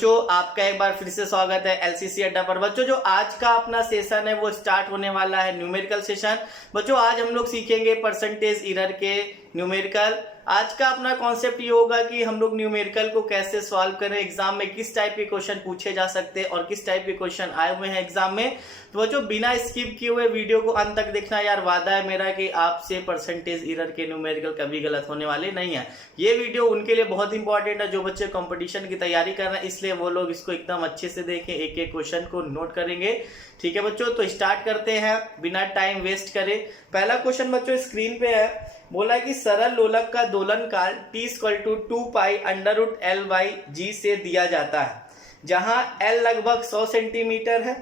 बच्चों आपका एक बार फिर से स्वागत है एलसीसी अड्डा पर। बच्चों जो आज का अपना सेशन है वो स्टार्ट होने वाला है न्यूमेरिकल सेशन। बच्चों आज हम लोग सीखेंगे परसेंटेज एरर के न्यूमेरिकल। आज का अपना कॉन्सेप्ट ये होगा कि हम लोग न्यूमेरिकल को कैसे सॉल्व करें, एग्जाम में किस टाइप के क्वेश्चन पूछे जा सकते हैं और किस टाइप के क्वेश्चन आए हुए हैं एग्जाम में। तो बच्चों बिना स्किप किए हुए वीडियो को अंत तक देखना यार, वादा है मेरा कि आपसे परसेंटेज एरर के न्यूमेरिकल कभी गलत होने वाले नहीं है। ये वीडियो उनके लिए बहुत इंपॉर्टेंट है जो बच्चे कंपटीशन की तैयारी कर रहे हैं, इसलिए वो लोग इसको एकदम अच्छे से देखें, एक एक क्वेश्चन को नोट करेंगे। ठीक है बच्चों, तो स्टार्ट करते हैं बिना टाइम वेस्ट करे। पहला क्वेश्चन बच्चों स्क्रीन पे है, बोला है कि सरल लोलक का दोलन काल t = 2 पाई √L/g से दिया जाता है, जहां L लगभग 100 सेंटीमीटर है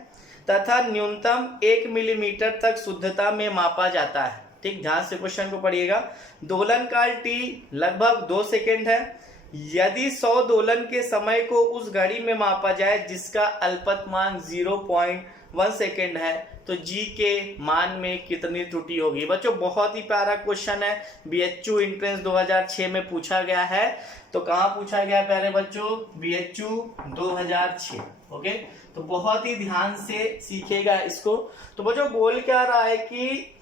तथा न्यूनतम 1 मिलीमीटर तक शुद्धता में मापा जाता है। ठीक, ध्यान से क्वेश्चन को पढ़िएगा। दोलन काल t लगभग 2 सेकेंड है। यदि 100 दोलन के समय को उस घड़ी में मापा जाए जिसका अल्पतमांक 0.1 सेकेंड है तो जी के मान में कितनी त्रुटि होगी। बच्चों बहुत ही प्यारा क्वेश्चन है, बीएचयू एंट्रेंस 2006 में पूछा गया है। तो कहाँ पूछा गया प्यारे बच्चों? बीएचयू 2006। ओके, तो बहुत ही ध्यान से सीखेगा इसको। तो बच्चों बोल क्या रहा है कि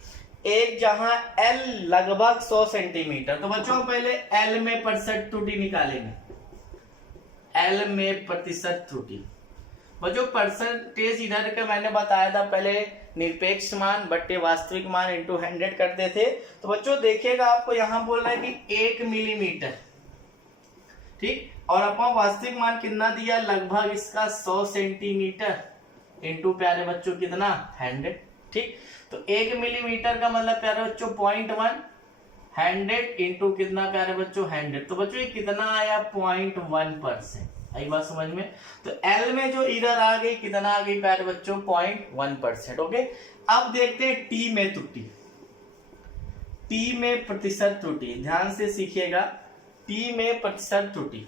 एक जहां L लगभग 100 सेंटीमीटर, तो बच्चों पहले L में प्रतिशत त्रुटि निकालेंगे। L में प्रतिशत त्रुटि बच्चों परसेंटेज एरर का मैंने बताया था पहले, निरपेक्ष मान बट्टे वास्तविक मान इंटू 100 करते थे। तो बच्चों देखिएगा आपको यहाँ बोल रहा है कि 1 मिलीमीटर, ठीक, और अपन वास्तविक मान कितना दिया, लगभग इसका 100 सेंटीमीटर इंटू प्यारे बच्चों कितना 100। ठीक, तो 1 मिलीमीटर का मतलब प्यारे बच्चों 0.1, 100 इंटू कितना प्यारे बच्चों 100। तो बच्चों ये कितना आया 0.1%। आई बात समझ में? तो L में जो एरर आ गई कितना आ गई प्यारे बच्चों 0.1%। ओके, अब देखते हैं T में त्रुटि। T में प्रतिशत त्रुटि, ध्यान से सीखिएगा। T में प्रतिशत त्रुटि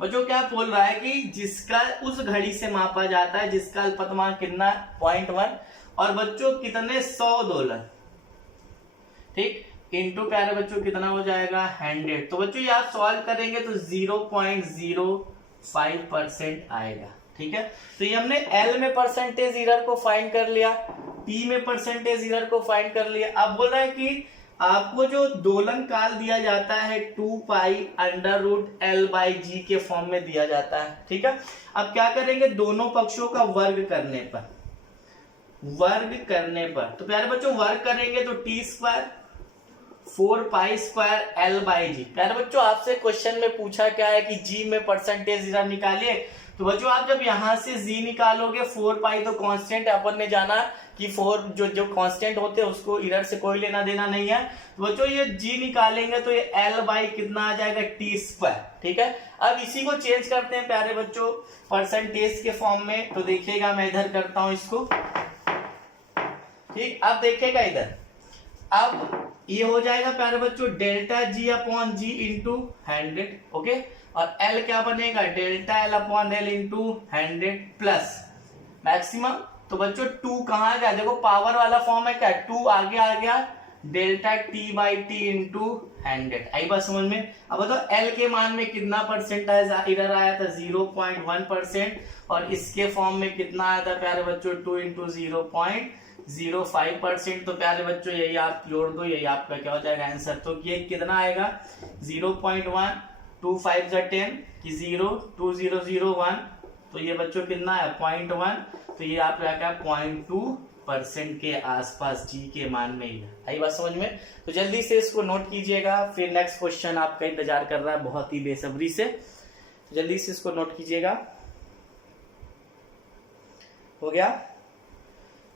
बच्चों क्या बोल रहा है कि जिसका उस घड़ी से मापा जाता है जिसका अल्पतमांक कितना 0.1 और बच्चों कितने 100 दोलन, ठीक, इंटू प्यारे बच्चों कितना हो जाएगा 100। तो बच्चों ये आप सॉल्व करेंगे तो 0.05% आएगा। ठीक है, तो ये हमने L में परसेंटेज एरर को फाइंड कर लिया, T में परसेंटेज एरर को फाइंड कर लिया। अब बोल रहा है कि आपको जो दोलन काल दिया जाता है 2 पाई √L/g के फॉर्म में दिया जाता है। ठीक है, अब क्या करेंगे, दोनों पक्षों का वर्ग करने पर तो प्यारे बच्चों वर्ग करेंगे तो t² 4 पाई स्क्वायर L/g। प्यारे बच्चों आपसे क्वेश्चन में पूछा क्या है कि g में परसेंटेज एरर निकालिए। तो बच्चों आप जब यहां से g निकालोगे 4 पाई तो कांस्टेंट, अपन ने जाना कि 4 जो कांस्टेंट होते हैं उसको एरर से कोई लेना देना नहीं है। तो बच्चों ये g निकालेंगे तो ये L/ कितना आ जाएगा t²। ठीक है, अब इसी को चेंज करते हैं प्यारे बच्चों परसेंटेज के फॉर्म में। तो देखिएगा मैं इधर करता हूं इसको। ठीक, अब देखिएगा इधर, अब ये हो जाएगा प्यारे बच्चों ΔG/g इंटू 100। ओके, और L क्या बनेगा ΔL/L इंटू 100 प्लस मैक्सिमम। तो बच्चों 2 कहाँ गया, देखो पावर वाला फॉर्म है क्या, 2 आगे आ गया ΔT/t इंटू 100। आई बात समझ में? अब बताओ L के मान में कितना परसेंटेज एरर आया था 0.1% और इसके फॉर्म में कितना आया था प्यारे बच्चों 2 इंटू 0.05%। तो प्यारे बच्चों यही आप जोड़ दो, यही आपका क्या हो जाएगा आंसर। तो ये कितना आएगा 0.1, 2 5 10 कि 0, 2 0 0 1, तो ये बच्चों कितना है 0.1। तो ये आपका क्या 0.2% के आसपास जी के मान में ही है। आई बात समझ में? तो जल्दी से इसको नोट कीजिएगा, फिर नेक्स्ट क्वेश्चन आपका इंतजार कर रहा है बहुत ही बेसब्री से। तो जल्दी से इसको नोट कीजिएगा। हो गया?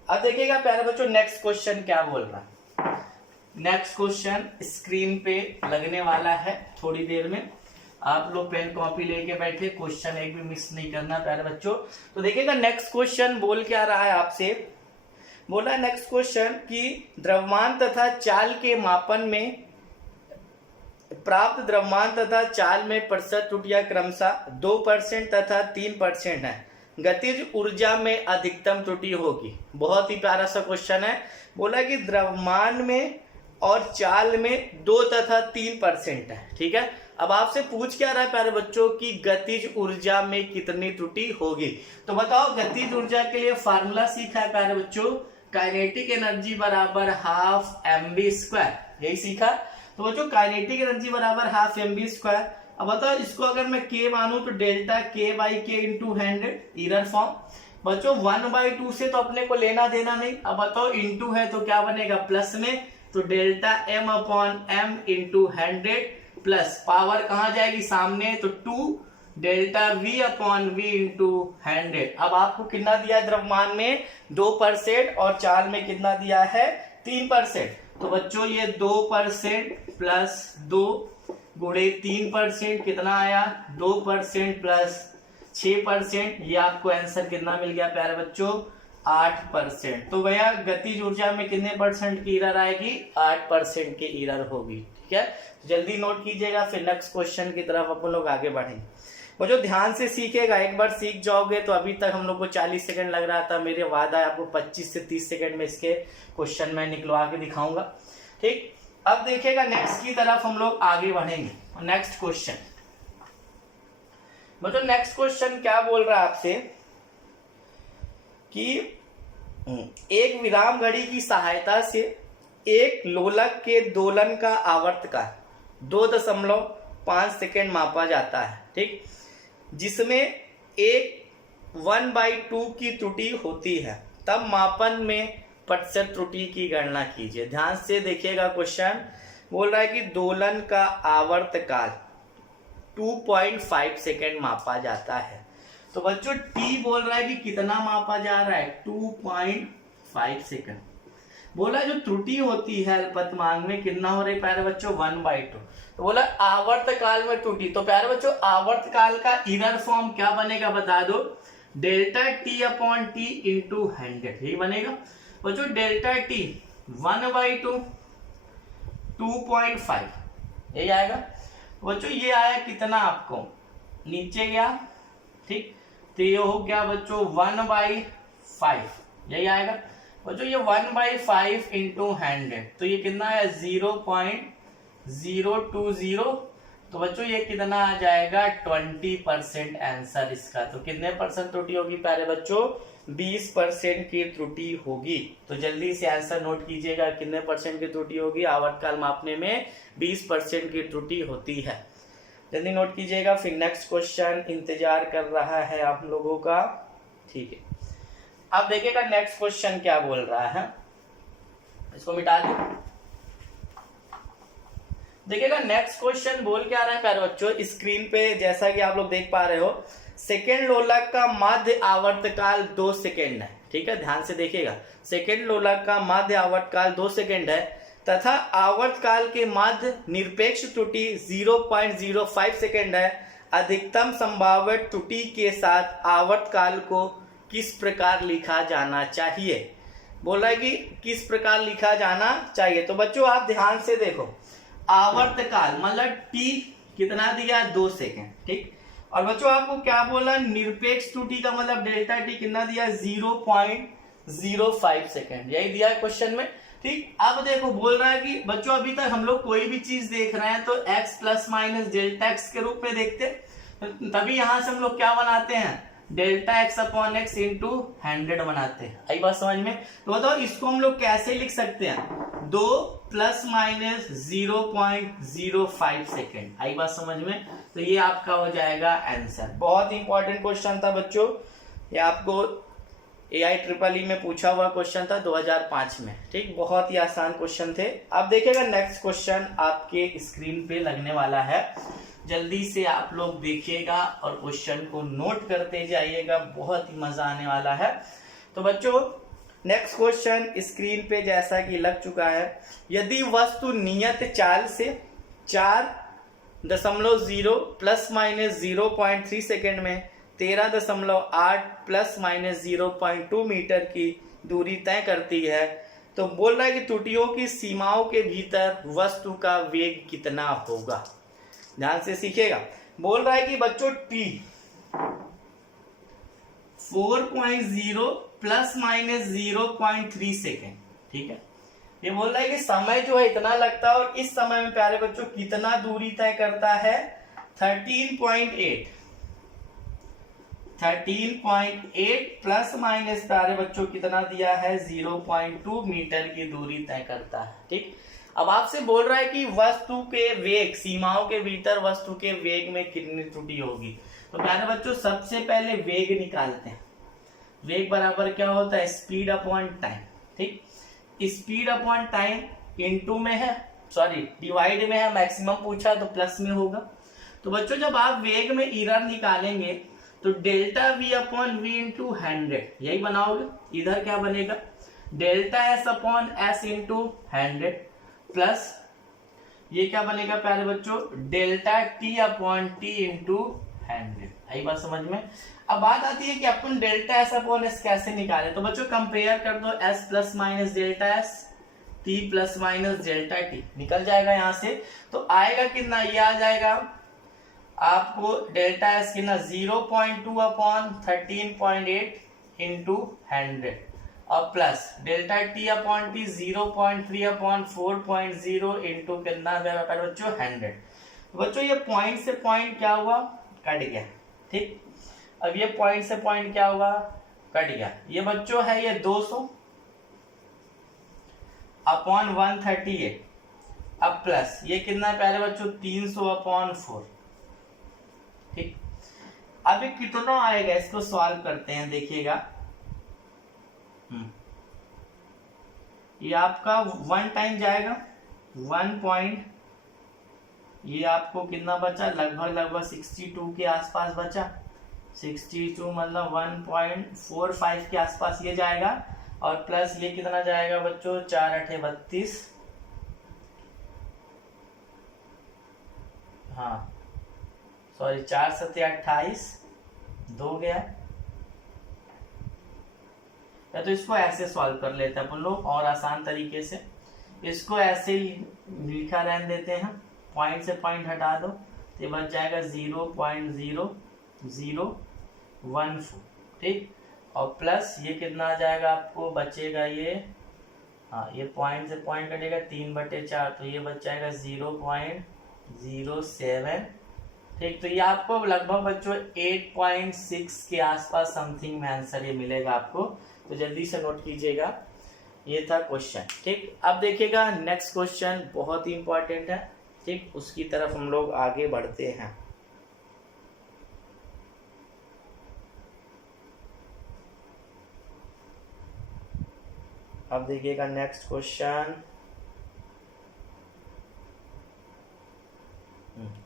अब देखिएगा प्यारे बच्चों नेक्स्ट क्वेश्चन क्या बोल रहा है। नेक्स्ट क्वेश्चन स्क्रीन पे लगने वाला है थोड़ी देर में, आप लोग पेन कॉपी लेके बैठे, क्वेश्चन एक भी मिस नहीं करना प्यारे बच्चों। तो देखिएगा नेक्स्ट क्वेश्चन बोल क्या रहा है आपसे, बोला है नेक्स्ट क्वेश्चन कि द्रव्यमान तथा चाल के मापन में प्राप्त द्रव्यमान तथा चाल में प्रतिशत त्रुटियां क्रमशः 2% तथा 3% है, गतिज ऊर्जा में अधिकतम त्रुटि होगी। बहुत ही प्यारा सा क्वेश्चन है। बोला कि द्रव्यमान में और चाल में 2 तथा 3% है। ठीक है, अब आपसे पूछ क्या रहा है प्यारे बच्चों की गतिज ऊर्जा में कितनी त्रुटि होगी। तो बताओ गतिज ऊर्जा के लिए फार्मूला सीखा है प्यारे बच्चों, काइनेटिक एनर्जी बराबर हाफ mv², यही सीखा। तो बच्चों काइनेटिक एनर्जी बराबर हाफ mv²। अब बताओ इसको अगर मैं k मानूं तो delta k/k into 100 error form. बच्चों 1/2 से तो अपने को लेना देना नहीं। अब बताओ इंटू है तो क्या बनेगा प्लस में, तो delta m/m into 100 plus power कहां जाएगी सामने, तो 2 डेल्टा v/v इंटू 100। अब आपको कितना दिया है द्रव्यमान में 2% और चाल में कितना दिया है 3%। तो बच्चों ये 2% प्लस 2 गुणे 3% कितना आया 2% प्लस 6%, ये आपको आंसर कितना मिल गया प्यारे बच्चों 8%। तो भैया गतिज ऊर्जा में कितने परसेंट की एरर आएगी 8% की एरर होगी। ठीक है, जल्दी नोट कीजिएगा, फिर नेक्स्ट क्वेश्चन की तरफ अपन लोग आगे बढ़ेंगे। वो जो ध्यान से सीखेगा, एक बार सीख जाओगे तो अभी तक हम लोग को 40 सेकंड लग रहा था, मेरे वादा है आपको 25 से 30 सेकंड में इसके क्वेश्चन मैं निकलवा के दिखाऊंगा। ठीक, अब देखिएगा नेक्स्ट की तरफ हम लोग आगे बढ़ेंगे। नेक्स्ट क्वेश्चन, मतलब नेक्स्ट क्वेश्चन क्या बोल रहा है आपसे कि एक विराम घड़ी की सहायता से एक लोलक के दोलन का आवर्तकाल 2.5 सेकेंड मापा जाता है। ठीक, जिसमें एक 1/2 की त्रुटि होती है, तब मापन में प्रतिशत त्रुटि की गणना कीजिए। ध्यान से देखिएगा, क्वेश्चन बोल रहा है कि दोलन का आवर्तकाल 2.5 सेकेंड मापा जाता है। तो बच्चों टी बोल रहा है कि कितना मापा जा रहा है 2.5 सेकेंड। बोला जो त्रुटि होती है अल्पतमांक में कितना हो रही है प्यारे बच्चों 1/2। तो बोला आवर्तकाल में त्रुटि, तो प्यारे बच्चों आवर्तकाल का इरर फॉर्म क्या बनेगा बता दो, डेल्टा t/t इंटू 100 यही बनेगा। बच्चों डेल्टा t 1/2 2.5 यही आएगा। बच्चों ये आया कितना आपको नीचे गया, ठीक, तो ये हो गया बच्चों 1/5 यही आएगा। बच्चों ये 1/5 इंटू 100 तो ये कितना है 0.020। तो बच्चों ये कितना आ जाएगा 20% आंसर इसका। तो कितने परसेंट त्रुटि होगी प्यारे बच्चों 20% की त्रुटि होगी। तो जल्दी से आंसर नोट कीजिएगा, कितने परसेंट की त्रुटि होगी आवर्तकाल मापने में 20% की त्रुटि होती है। जल्दी नोट कीजिएगा, फिर नेक्स्ट क्वेश्चन इंतजार कर रहा है आप लोगों का। ठीक है, अब देखिएगा नेक्स्ट क्वेश्चन क्या बोल रहा है, इसको मिटा दो। देखिएगा नेक्स्ट क्वेश्चन बोल क्या रहा है प्यारे बच्चों, स्क्रीन पे जैसा कि आप लोग देख पा रहे हो, सेकेंड लोलक का माध्य आवर्तकाल 2 सेकेंड है। ठीक है, ध्यान से देखिएगा, सेकेंड लोलक का माध्य आवर्तकाल 2 सेकेंड है तथा आवर्तकाल के माध्य निरपेक्ष त्रुटि 0.05 सेकेंड है। अधिकतम संभावित त्रुटि के साथ आवर्तकाल को किस प्रकार लिखा जाना चाहिए। बोल रहा है कि किस प्रकार लिखा जाना चाहिए। तो बच्चों आप ध्यान से देखो, आवर्तकाल मतलब टी कितना दिया 2 सेकेंड। ठीक, और बच्चों आपको क्या बोला निरपेक्ष त्रुटि का मतलब डेल्टा टी कितना दिया 0.05 सेकेंड, यही दिया है क्वेश्चन में। ठीक, अब देखो बोल रहा है कि बच्चों अभी तक हम लोग कोई भी चीज देख रहे हैं तो x plus minus delta x के रूप में देखते, तभी यहां से हम लोग क्या बनाते हैं डेल्टा x/x इंटू 100 बनाते हैं। आई बात समझ में। तो बताओ इसको हम लोग कैसे लिख सकते हैं 2 प्लस माइनस 0.05 सेकेंड। आई बात समझ में। तो ये आपका हो जाएगा आंसर। बहुत इंपॉर्टेंट क्वेश्चन था बच्चों, ये आपको AIEEE में पूछा हुआ क्वेश्चन था 2005 में। ठीक, बहुत ही आसान क्वेश्चन थे। अब देखिएगा नेक्स्ट क्वेश्चन आपके स्क्रीन पे लगने वाला है, जल्दी से आप लोग देखिएगा और क्वेश्चन को नोट करते जाइएगा, बहुत ही मजा आने वाला है। तो बच्चों नेक्स्ट क्वेश्चन स्क्रीन पे जैसा कि लग चुका है, यदि वस्तु नियत चाल से 4.0 प्लस माइनस 0.3 सेकेंड में 13.8 प्लस माइनस 0.2 मीटर की दूरी तय करती है, तो बोल रहा है कि त्रुटियों की सीमाओं के भीतर वस्तु का वेग कितना होगा। ध्यान से सीखिएगा, बोल रहा है कि बच्चों t 4.0 प्लस माइनस 0.3 सेकेंड। ठीक है, ये बोल रहा है कि समय जो है इतना लगता है और इस समय में प्यारे बच्चों कितना दूरी तय करता है 13.8 प्लस माइनस प्यारे बच्चों कितना दिया है 0.2 मीटर की दूरी तय करता है। ठीक, अब आपसे बोल रहा है कि वस्तु के वेग, सीमाओं के भीतर वस्तु के वेग में कितनी त्रुटि होगी। तो प्यारे बच्चों सबसे पहले वेग निकालते हैं। वेग बराबर क्या होता है स्पीड अपॉन टाइम। ठीक, स्पीड अपॉन टाइम इनटू में है, सॉरी डिवाइड में है, मैक्सिमम पूछा तो प्लस में होगा। तो बच्चों जब आप वेग में एरर निकालेंगे तो delta V upon V into 100 यही बनाओगे। इधर क्या बनेगा delta S upon S into 100 plus ये क्या बनेगा प्यारे बच्चों delta T upon T into 100। आई बात समझ में। अब बात आती है कि अपन डेल्टा एस अपॉन एस कैसे निकाले। तो बच्चों कंपेयर कर दो S plus minus delta S, T plus minus delta T, निकल जाएगा यहां से। तो आएगा कितना, ये आ जाएगा आपको डेल्टा एस कितना 0.2 अपॉन 13.8 इंटू 100 और plus delta T upon T 0.3 upon 4.0 into कितना बच्चों 100। बच्चों ये पॉइंट से पॉइंट क्या हुआ कट गया। ठीक, अब ये पॉइंट से पॉइंट क्या हुआ कट गया। ये बच्चों है ये 200 अपॉन 138 अब प्लस ये कितना प्यारे बच्चों 300 अपॉन 4। ठीक, अब ये कितना आएगा इसको सॉल्व करते हैं, देखिएगा। ये आपका 1 टाइम जाएगा 1 पॉइंट, ये आपको कितना बचा लगभग 62 के आसपास बचा। 62 मतलब 1.45 के आसपास ये जाएगा और प्लस ये कितना जाएगा बच्चों 4 8 32, हाँ सॉरी 4 7 28 2 गया। या तो इसको ऐसे सॉल्व कर लेते हैं अपन लोग और आसान तरीके से, इसको ऐसे ही लिखा रहने देते हैं, पॉइंट से पॉइंट हटा दो तो ये बच जाएगा 0.0014। ठीक, और प्लस ये कितना आ जाएगा आपको बचेगा ये, हाँ ये पॉइंट से पॉइंट कटेगा 3/4 तो ये बच जाएगा 0.07। ठीक, तो ये आपको लगभग बच्चों 8.6 के आसपास समथिंग में आंसर ये मिलेगा आपको। तो जल्दी से नोट कीजिएगा, ये था क्वेश्चन। ठीक, अब देखिएगा नेक्स्ट क्वेश्चन बहुत ही इंपॉर्टेंट है। ठीक, उसकी तरफ हम लोग आगे बढ़ते हैं। अब देखिएगा नेक्स्ट क्वेश्चन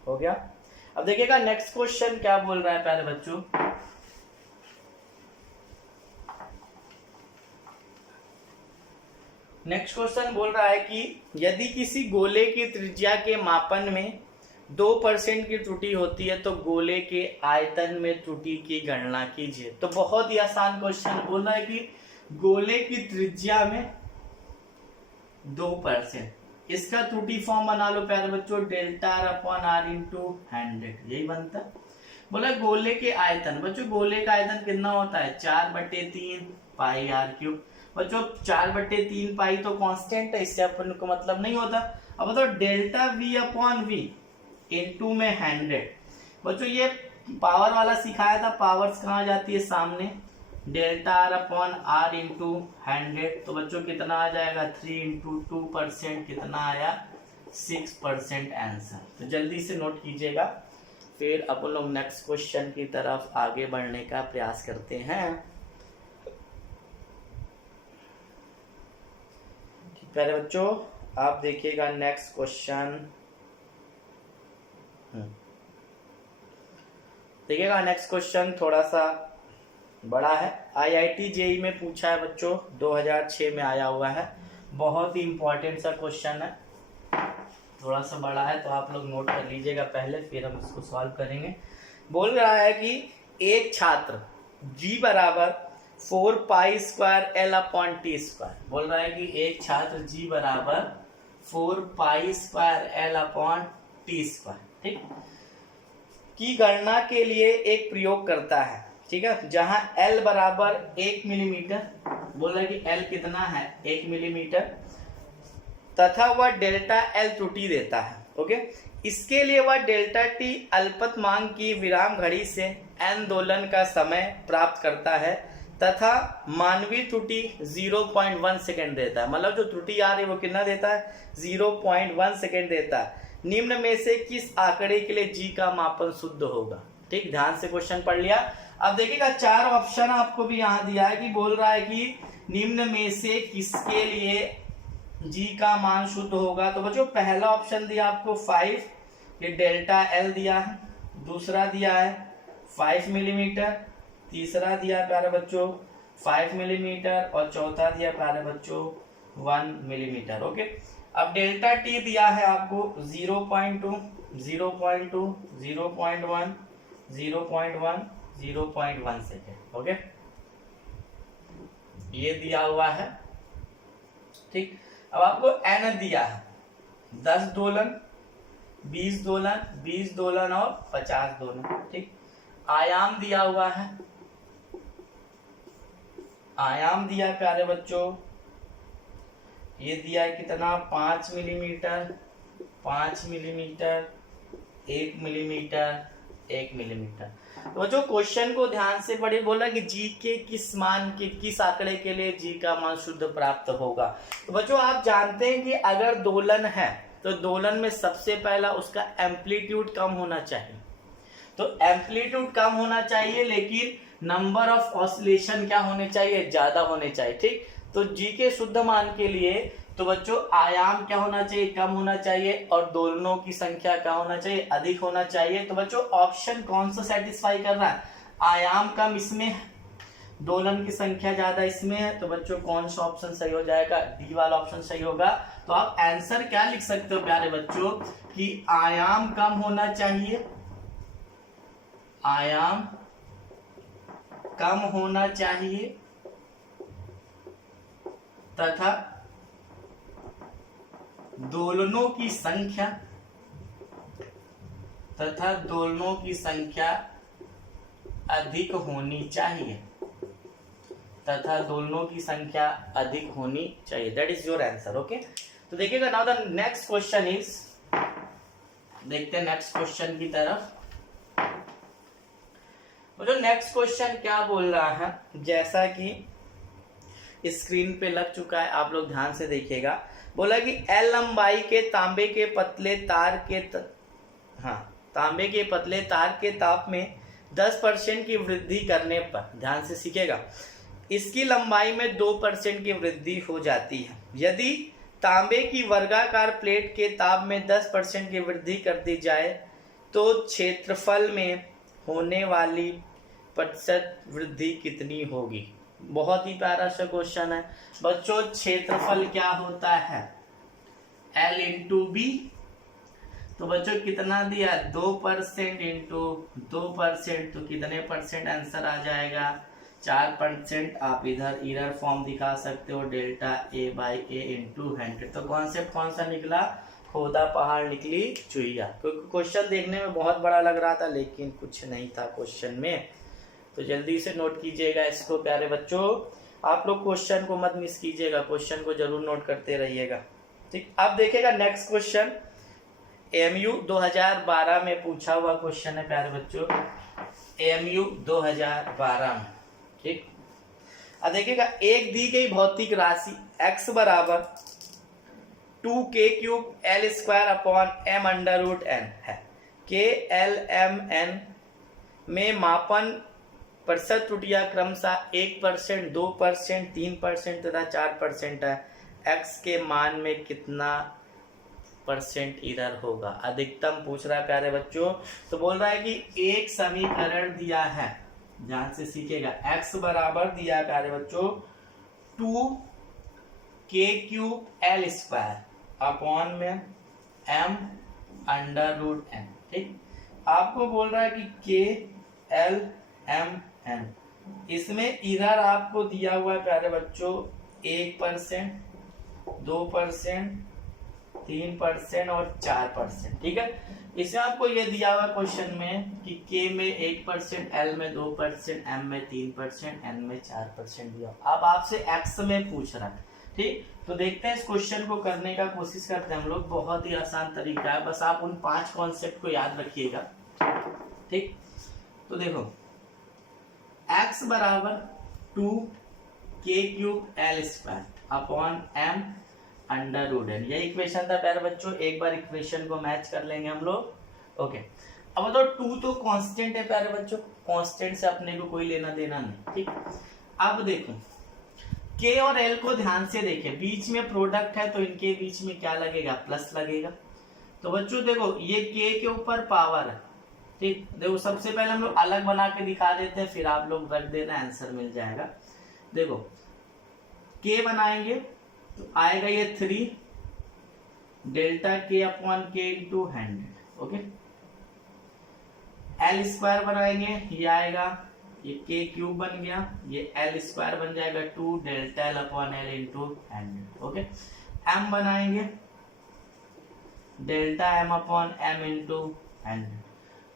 हो गया। अब देखिएगा नेक्स्ट क्वेश्चन क्या बोल रहा है प्यारे बच्चों। नेक्स्ट क्वेश्चन बोल रहा है कि यदि किसी गोले की त्रिज्या के मापन में 2% की त्रुटि होती है तो गोले के आयतन में त्रुटि की गणना कीजिए। तो बहुत ही आसान क्वेश्चन बोल रहा है कि गोले की त्रिज्या में 2%, इसका त्रुटि फॉर्म बना लो प्यारे बच्चों delta R upon R into 100, यही बनता है। बोला गोले के आयतन, बच्चों गोले का आयतन कितना होता है 4/3 पाई आर क्यूब। बच्चों 4/3 पाई तो कांस्टेंट है, इससे अपन को मतलब नहीं होता। अब बताओ delta V upon V into में 100। बच्चों ये पावर वाला सिखाया था, पावर्स कहाँ जाती है सामने, delta R upon R into 100। तो बच्चों कितना आ जाएगा 3 इंटू 2% कितना आया 6% आंसर। तो जल्दी से नोट कीजिएगा, फिर अपन लोग नेक्स्ट क्वेश्चन की तरफ आगे बढ़ने का प्रयास करते हैं। प्यारे बच्चों आप देखिएगा नेक्स्ट क्वेश्चन, देखिएगा नेक्स्ट क्वेश्चन थोड़ा सा बड़ा है, आईआईटी जेई में पूछा है बच्चों, 2006 में आया हुआ है, बहुत ही इंपॉर्टेंट सा क्वेश्चन है, थोड़ा सा बड़ा है तो आप लोग नोट कर लीजिएगा पहले, फिर हम इसको सॉल्व करेंगे। बोल रहा है कि एक छात्र G बराबर 4 pi square L upon T square, बोल रहा है कि एक छात्र G बराबर 4 pi square L upon T square, ठीक, की गणना के लिए एक प्रयोग करता है। ठीक है, जहां L बराबर 1 मिलीमीटर, बोल रहा है कि L कितना है 1 मिलीमीटर, तथा वह डेल्टा एल त्रुटि देता है। ओके, इसके लिए वह डेल्टा टी अल्पतमांक की विराम घड़ी से एन दोलन का समय प्राप्त करता है तथा मानवीय त्रुटि 0.1 सेकेंड देता है। मतलब जो त्रुटि आ रही है वो कितना देता है, 0.1 सेकेंड देता है। निम्न में से किस आंकड़े के लिए जी का मापन शुद्ध होगा? ठीक, ध्यान से क्वेश्चन पढ़ लिया। अब देखिएगा 4 ऑप्शन आपको भी यहाँ दिया है कि बोल रहा है कि निम्न में से किसके लिए जी का मान शुद्ध होगा। तो बच्चों पहला ऑप्शन दिया आपको 5, ये डेल्टा एल दिया है। दूसरा दिया है 5 मिलीमीटर, तीसरा दिया प्यारे बच्चों 5 मिलीमीटर और चौथा दिया प्यारे बच्चों 1 मिलीमीटर। ओके, अब डेल्टा टी दिया है आपको 0.2, 0.2, 0.1, 0.1, 0.1 सेकेंड। ओके, ये दिया हुआ है। ठीक, अब आपको एन दिया है 10 दोलन, 20 दोलन, 20 दोलन और 50 दोलन। ठीक, आयाम दिया हुआ है, आयाम दिया प्यारे बच्चों, ये दिया है कितना 5 मिलीमीटर, 5 मिलीमीटर, 1 मिलीमीटर, 1 मिलीमीटर। तो बच्चों क्वेश्चन को ध्यान से पढ़िए। बोला कि जी के किस मान के किस आंकड़े के लिए जी का मान शुद्ध प्राप्त होगा। तो बच्चों आप जानते हैं कि अगर दोलन है तो दोलन में सबसे पहला उसका एम्पलीट्यूड कम होना चाहिए। तो एम्पलीट्यूड कम होना चाहिए लेकिन नंबर ऑफ ऑसिलेशन क्या होने चाहिए, ज्यादा होने चाहिए। ठीक, तो जी के शुद्ध मान के लिए तो बच्चों आयाम क्या होना चाहिए, कम होना चाहिए और दोलनों की संख्या क्या होना चाहिए, अधिक होना चाहिए। तो बच्चों ऑप्शन कौन सा सेटिस्फाई कर रहा है, आयाम कम इसमें है, दोलन की संख्या ज्यादा इसमें है। तो बच्चों कौन सा ऑप्शन सही हो जाएगा, डी वाला ऑप्शन सही होगा। तो आप आंसर क्या लिख सकते हो प्यारे बच्चों कि आयाम कम होना चाहिए, आयाम कम होना चाहिए तथा दोलनों की संख्या अधिक होनी चाहिए, तथा दोलनों की संख्या अधिक होनी चाहिए। That is your answer. Okay, तो देखिएगा now the next question is, देखते हैं नेक्स्ट क्वेश्चन की तरफ। जो नेक्स्ट क्वेश्चन क्या बोल रहा है, जैसा कि स्क्रीन पे लग चुका है, आप लोग ध्यान से देखिएगा। बोला कि एल लंबाई के तांबे के पतले तार के ताप में 10% की वृद्धि करने पर, ध्यान से सीखेगा, इसकी लंबाई में 2% की वृद्धि हो जाती है। यदि तांबे की वर्गाकार प्लेट के ताप में 10% की वृद्धि कर दी जाए तो क्षेत्रफल में होने वाली प्रतिशत वृद्धि कितनी होगी। बहुत ही प्यारा सा क्वेश्चन है बच्चों। क्षेत्रफल क्या होता है, L इंटू बी। तो बच्चों कितना दिया, 2% इंटू 2%, तो कितने परसेंट आंसर आ जाएगा, 4%। आप इधर इरर फॉर्म दिखा सकते हो, delta A by A into 100। तो कॉन्सेप्ट कौन सा निकला, खोदा पहाड़ निकली चुईया। क्योंकि क्वेश्चन देखने में बहुत बड़ा लग रहा था लेकिन कुछ नहीं था क्वेश्चन में। तो जल्दी से नोट कीजिएगा इसको प्यारे बच्चों, आप लोग क्वेश्चन को मत मिस कीजिएगा, क्वेश्चन को जरूर नोट करते रहिएगा। ठीक, अब देखिएगा नेक्स्ट क्वेश्चन एएमयू 2012 में पूछा हुआ क्वेश्चन है प्यारे बच्चों, एएमयू 2012 में। ठीक, अब देखिएगा एक दी गई भौतिक राशि x बराबर 2k cube l square upon m under root n है। k l m n में मापन प्रतिशत त्रुटियां क्रमशः 1%, 2%, 3% तथा 4% है। x के मान में कितना परसेंट इधर होगा, अधिकतम पूछ रहा है प्यारे बच्चों। तो बोल रहा है कि एक समीकरण दिया है, ध्यान से सीखेगा, x बराबर दिया है प्यारे बच्चों 2k cube l square upon में m अंडर रूट n। ठीक, आपको बोल रहा है कि k l m n, इसमें इधर आपको दिया हुआ है प्यारे बच्चों 1%, 2%, 3% और 4%। ठीक है, इसमें आपको ये दिया हुआ क्वेश्चन में कि k में 1%, l में 2%, m में 3%, n में 4% दिया। अब आपसे x में पूछ रहा है, ठीक, तो देखते हैं इस क्वेश्चन को करने का कोशिश करते हैं हम लोग। बहुत ही आसान तरीका है, बस आप उन 5 कॉन्सेप्ट को याद रखिएगा। ठीक, तो देखो x बराबर 2k³ L² upon m under root n, ये इक्वेशन था प्यारे बच्चों। एक बार इक्वेशन को मैच कर लेंगे हम लोग। ओके, अब बताओ 2 तो कांस्टेंट है प्यारे बच्चों, कांस्टेंट से अपने को कोई लेना देना नहीं। ठीक, अब देखो k और l को ध्यान से देखें, बीच में प्रोडक्ट है तो इनके बीच में क्या लगेगा, प्लस लगेगा। तो बच्चों देखो ये k के ऊपर पावर है। ठीक, देखो सबसे पहले हम लोग अलग बना के दिखा देते हैं, फिर आप लोग रख देना, आंसर मिल जाएगा। देखो k बनाएंगे तो आएगा ये 3 delta k upon k into 100। Okay, L² बनाएंगे, ये आएगा, ये k³ बन गया, ये L² बन जाएगा 2 delta L upon L into 100। Okay, m बनाएंगे, delta m upon m into 100।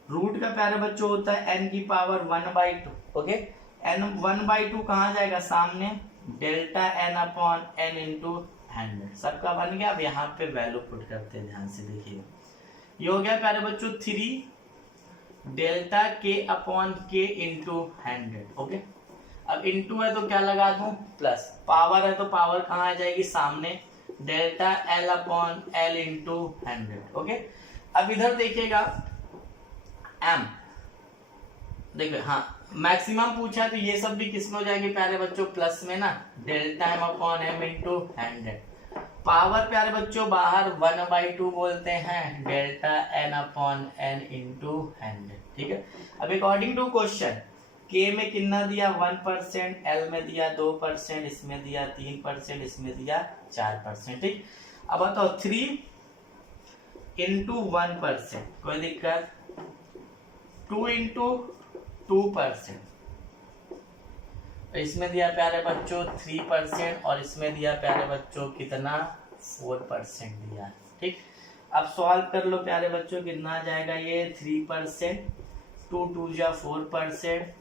Root का प्यारे बच्चों होता है n की पावर 1/2। ओके, n 1/2 कहाँ जाएगा, सामने, delta n upon n into 100 सबका बन गया। अब यहाँ पे वैल्यू पुट करते हैं, ध्यान से देखिएगा। ये हो गया प्यारे बच्चों 3 delta k upon k into 100। Okay, अब इंटू है तो क्या लगा दूं, प्लस, पावर है तो पावर कहाँ आ जाएगी, सामने, delta l upon l into 100। Okay, अब इधर देखिएगा m, देखो हाँ मैक्सिमम पूछा है तो ये सब भी किसमें हो जाएगी प्यारे बच्चों, प्लस में ना, delta m upon m into 100। Power प्यारे बच्चों बाहर 1/2 बोलते हैं, delta n upon n into 100। ठीक है, अब अकॉर्डिंग टू क्वेश्चन k में कितना दिया 1%, l में दिया 2%, इसमें दिया 3%, इसमें दिया 4%। ठीक, अब बताओ 3 इंटू 1%, कोई दिक्कत, 2 इंटू 2%, इसमें दिया प्यारे बच्चों 3% और इसमें दिया प्यारे बच्चों कितना, 4% दिया। ठीक, अब सॉल्व कर लो प्यारे बच्चों, कितना आ जाएगा ये 3%, 2 2 जा 4%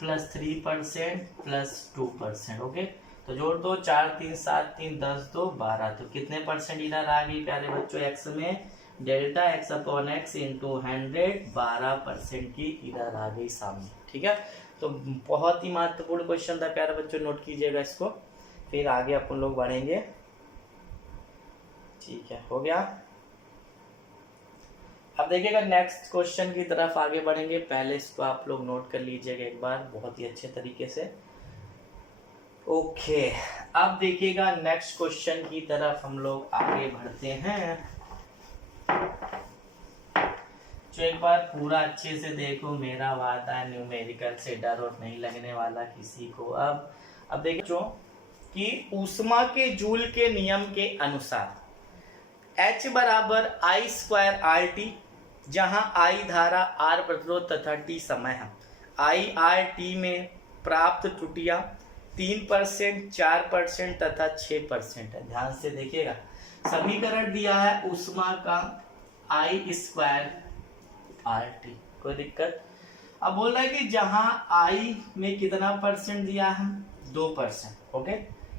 प्लस 3% प्लस 2%। ओके, तो जोड़ दो, 4 3 7 3 10 2 12, तो कितने परसेंट इधर आ गई प्यारे बच्चों, x में, delta x upon x into 100 12% की इधर आ गई सामने। ठीक है, तो बहुत ही महत्वपूर्ण क्वेश्चन था प्यारे बच्चों, नोट कीजिएगा इसको, फिर आगे अपन लोग बढ़ेंगे। ठीक है, हो गया। अब देखिएगा नेक्स्ट क्वेश्चन की तरफ आगे बढ़ेंगे, पहले इसको आप लोग नोट कर लीजिएगा एक बार बहुत ही अच्छे तरीके से। ओके, अब देखिएगा नेक्स्ट क्वेश्चन की तरफ हम लोग आगे बढ़ते हैं। जो एक बार पूरा अच्छे से देखो, मेरा वादा है न्यूमेरिकल से डर और नहीं लगने वाला किसी को। अब देखो कि ऊष्मा के जूल के नियम के अनुसार H बराबर I² RT, जहां I धारा, R प्रतिरोध तथा T समय है। IRT में प्राप्त त्रुटियां 3%, 4% तथा 6% है। ध्यान से देखिएगा, समीकरण दिया है ऊष्मा का I² RT, कोई दिक्कत। अब बोल रहा है कि जहां I में कितना परसेंट दिया है, 2%। ओके,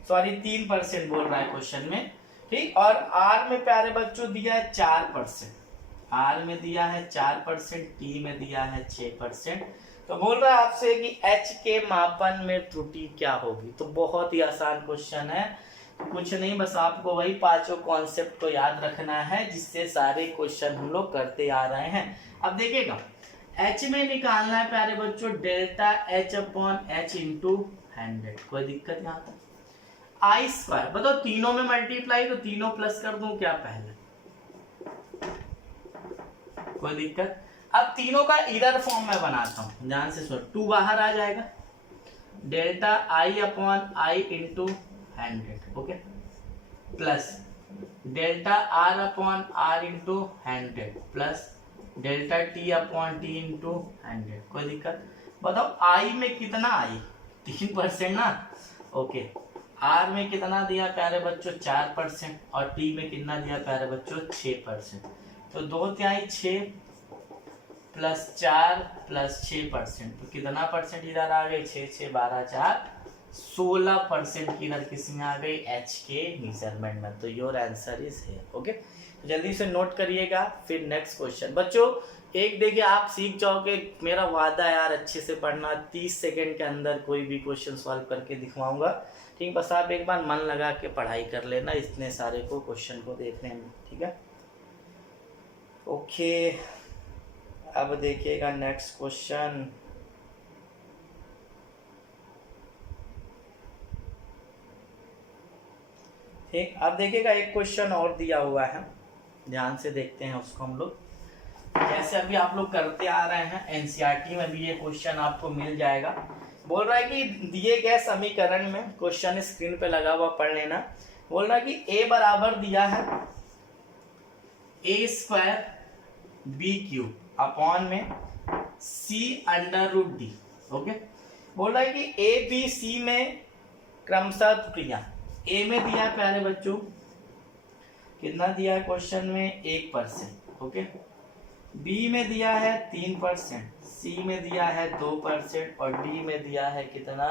सॉरी 3% बोल रहा है क्वेश्चन में। ठीक, और R में प्यारे बच्चों दिया है 4%, R में दिया है 4%, T में दिया है 6%। तो बोल रहा है आपसे कि H के मापन में त्रुटि क्या होगी। तो बहुत ही आसान क्वेश्चन है, कुछ नहीं, बस आपको वही 5 कॉन्सेप्ट को याद रखना है जिससे सारे क्वेश्चन हम लोग करते आ रहे हैं। अब देखिएगा H में निकालना है प्यारे बच्चों delta H upon H into 100, कोई दिक्कत यहाँ तक। I², बताओ तीनों में मल्टीप्लाई, तो तीनों प्लस कर दूं क्या पहले, कोई दिक्कत। अब तीनों का इधर फॉर्म में बनाता हूं, ध्यान से सुनो, 2 बाहर आ जाएगा, delta I upon I into 100। Okay, plus delta R upon R into 100 plus delta T upon T into 100, कोई दिक्कत। बताओ I में कितना, I 3% ना। ओके, R में कितना दिया प्यारे बच्चों 4% और T में कितना दिया प्यारे बच्चों 6%। तो 2/6 प्लस 4 प्लस 6%, तो कितना परसेंट इधर आ गए, 6 6 12 4 16% की इरर किसमें आ गई, एच के मेजरमेंट में। तो your answer is here. Okay, जल्दी से नोट करिएगा। फिर नेक्स्ट क्वेश्चन बच्चों, एक देखिए आप सीख जाओगे, मेरा वादा है यार अच्छे से पढ़ना, 30 सेकंड के अंदर कोई भी क्वेश्चन सॉल्व करके दिखवाऊंगा। ठीक, बस आप एक बार मन लगा के पढ़ाई कर लेना इतने सारे को क्वेश्चन को देखने में। ठीक है, ओके, अब देखिएगा नेक्स्ट क्वेश्चन। ठीक, अब देखिएगा एक क्वेश्चन और दिया हुआ है, ध्यान से देखते हैं उसको हम लोग। जैसे अभी आप लोग करते आ रहे हैं, एनसीईआरटी में भी ये क्वेश्चन आपको मिल जाएगा। बोल रहा है कि दिए गए समीकरण में, क्वेश्चन स्क्रीन पे लगा हुआ, पढ़ लेना। बोल रहा है कि a बराबर दिया है a² b³ अपॉन में c√d। ओके, बोल रहा है कि a b c में क्रमशः त्रुटियां, a में दिया है प्यारे बच्चों, कितना दिया है क्वेश्चन में, 1%। ओके, B में दिया है 3%, C में दिया है 2% और D में दिया है कितना,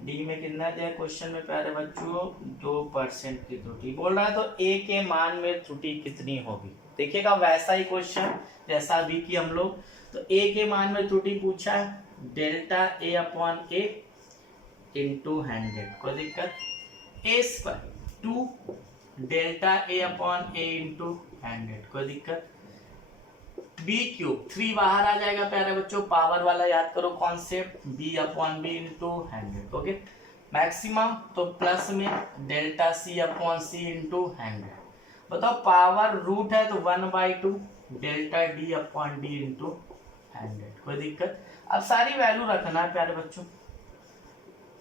D में कितना दिया क्वेश्चन में प्यारे बच्चों, 2% की त्रुटि। बोल रहा है तो A के मान में त्रुटि कितनी होगी। देखिएगा वैसा ही क्वेश्चन जैसा अभी की हम लोग, तो A के मान में त्रुटि पूछा है, delta A upon A into 100, कोई दिक्कत, A² 2 delta A upon A into 100, कोई दिक्कत, b³ 3 बाहर आ जाएगा प्यारे बच्चों, पावर वाला याद करो concept, b upon b into 100। Okay, maximum तो प्लस में delta c upon c into 100। बताओ पावर रूट है तो 1/2 delta d upon d into 100, कोई दिक्कत। अब सारी वैल्यू रखना है प्यारे बच्चों,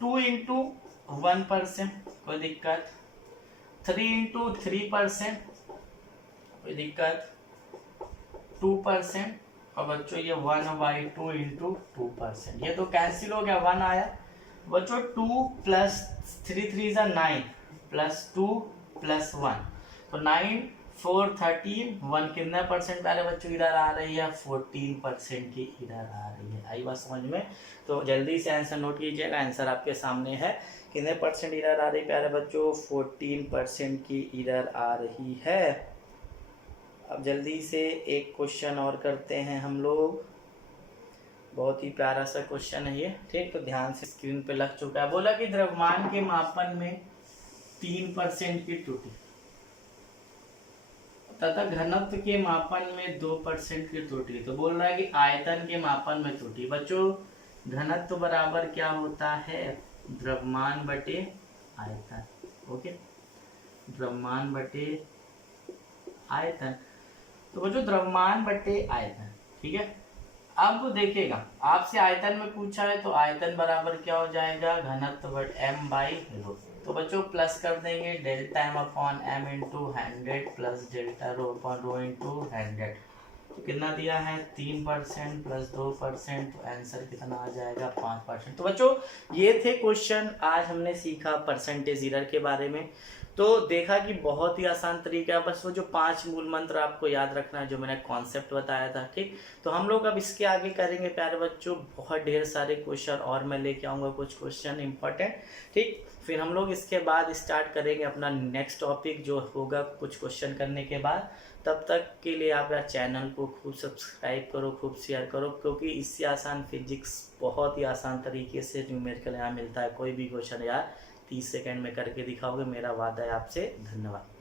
2 इंटू 1%, कोई दिक्कत, 3 इंटू 3%, कोई दिक्कत, 2%, और बच्चों ये 1/2 इंटू 2%, ये तो कैंसिल हो गया, 1 आया बच्चों। 2 प्लस 3 3 = 9 प्लस 2 प्लस 1, तो 9 4 13, 1 कितना परसेंट प्यारे बच्चों इधर आ रही है, 14% की इधर आ रही है। आई बात समझ में। तो जल्दी से आंसर नोट कीजिएगा, आंसर आपके सामने है, कितने परसेंट इधर आ रही है प्यारे बच्चों, 14% की इधर आ रही है। अब जल्दी से एक क्वेश्चन और करते हैं हम लोग, बहुत ही प्यारा सा क्वेश्चन है ये। ठीक, तो ध्यान से स्क्रीन पे लग चुका है। बोला कि द्रव्यमान के मापन में 3% की त्रुटि तथा घनत्व के मापन में 2% की त्रुटि। तो बोल रहा है कि आयतन के मापन में त्रुटि। बच्चों घनत्व बराबर क्या होता है, द्रव्यमान बटे आयतन। ओके, द्रव्यमान बटे आयतन, तो वो जो द्रव्यमान बटे आयतन, ठीक है। अब देखिएगा आपसे आयतन में पूछा है, तो आयतन बराबर क्या हो जाएगा, घनत्व बटे m/ρ। तो बच्चों प्लस कर देंगे, delta m upon m into 100 plus delta rho upon rho into 100। तो कितना दिया है, 3% प्लस 2%, तो आंसर कितना आ जाएगा, 5%। तो बच्चों ये थे क्वेश्चन, आज हमने सीखा परसेंटेज एरर के बारे में। तो देखा कि बहुत ही आसान तरीका है, बस वो जो 5 मूल मंत्र आपको याद रखना है, जो मैंने कॉन्सेप्ट बताया था। ठीक, तो हम लोग अब इसके आगे करेंगे प्यारे बच्चों, बहुत ढेर सारे क्वेश्चन और मैं लेके आऊँगा, कुछ क्वेश्चन इंपॉर्टेंट। ठीक, फिर हम लोग इसके बाद स्टार्ट करेंगे अपना नेक्स्ट टॉपिक जो होगा कुछ क्वेश्चन करने के बाद। तब तक के लिए आप यार चैनल को खूब सब्सक्राइब करो, खूब शेयर करो, क्योंकि इससे आसान फिजिक्स बहुत ही आसान तरीके से न्यूमेरिकल यहाँ मिलता है। कोई भी क्वेश्चन यार 30 सेकंड में करके दिखाओगे, मेरा वादा है आपसे। धन्यवाद।